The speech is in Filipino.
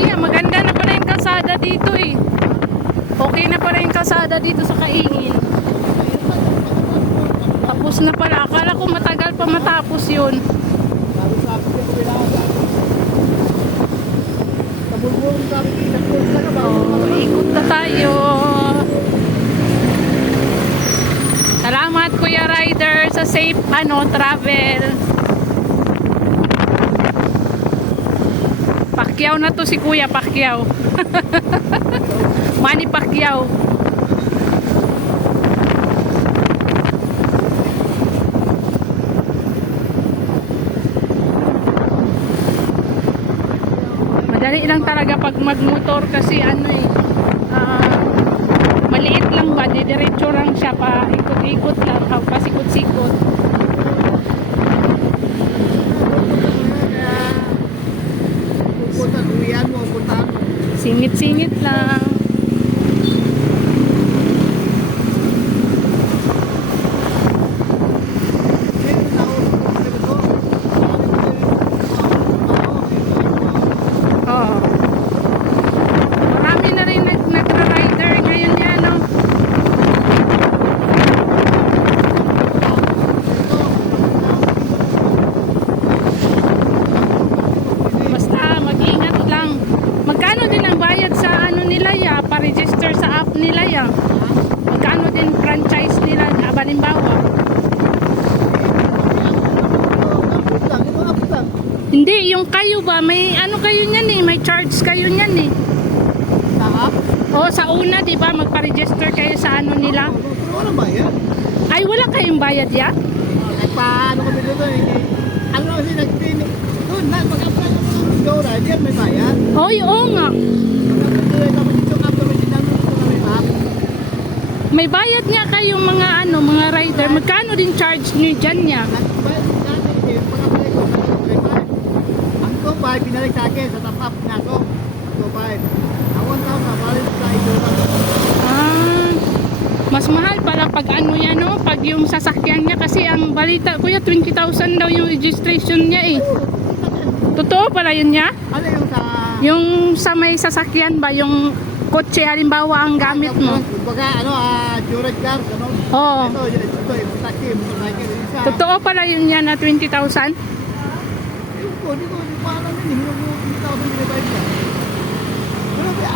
Iya, maganda na pala yung kalsada dito eh. Okay na pala yung kalsada dito sa Kaingin. Tapos na pala. Akala ko matagal pa matapos yun. Oh, ikot na tayo. Salamat Kuya Rider sa safe travel. Pacquiao na to si Kuya Pacquiao. Manny Pacquiao. Madali lang talaga pag magmotor kasi maliit lang ba, diretso lang siya, pa ikot-ikot lang, pasikot-sikot. Singit-singit lang. Oo. Marami na rin nagra-rider ngayon yan, no? Basta mag-ingat lang. Magkano din ang bayad sa nila ya, pa-register sa app nila ya? Magkano din franchise nila, halimbawa? Hindi, yung kayo ba, may kayo niyan eh, may charge kayo niyan eh. Sa app? O sa una, di ba, magpa-register kayo sa nila? Walang bayad. Ay, wala kayong bayad ya? Paano kami dito eh? Ano kasi nag-clinic? Doon, mag-apply ka mga go rider, may bayad. Oy, oo nga. May bayad nga kayong mga mga rider. Magkano din charge niyo dyan niya? Ang ko pa, pinalik sa akin sa top up nga ko. Ang ko pa, ang 1,000 balik sa ito. Mas mahal pala pag yan, no? Pag yung sasakyan niya, kasi ang balita, kuya, 20,000 daw yung registration niya eh. Totoo pala yun niya? Ano yung sa... Yung sa may sasakyan ba, yung kotse, halimbawa ang gamit mo? Baga, storage car, ano? Oo. Ito, yung taxi, motorcycle, isa. Totoo pala yun niya na 20,000? Yung ko, hindi ko, hindi pa alam yun, hindi ko 20,000 revive ka.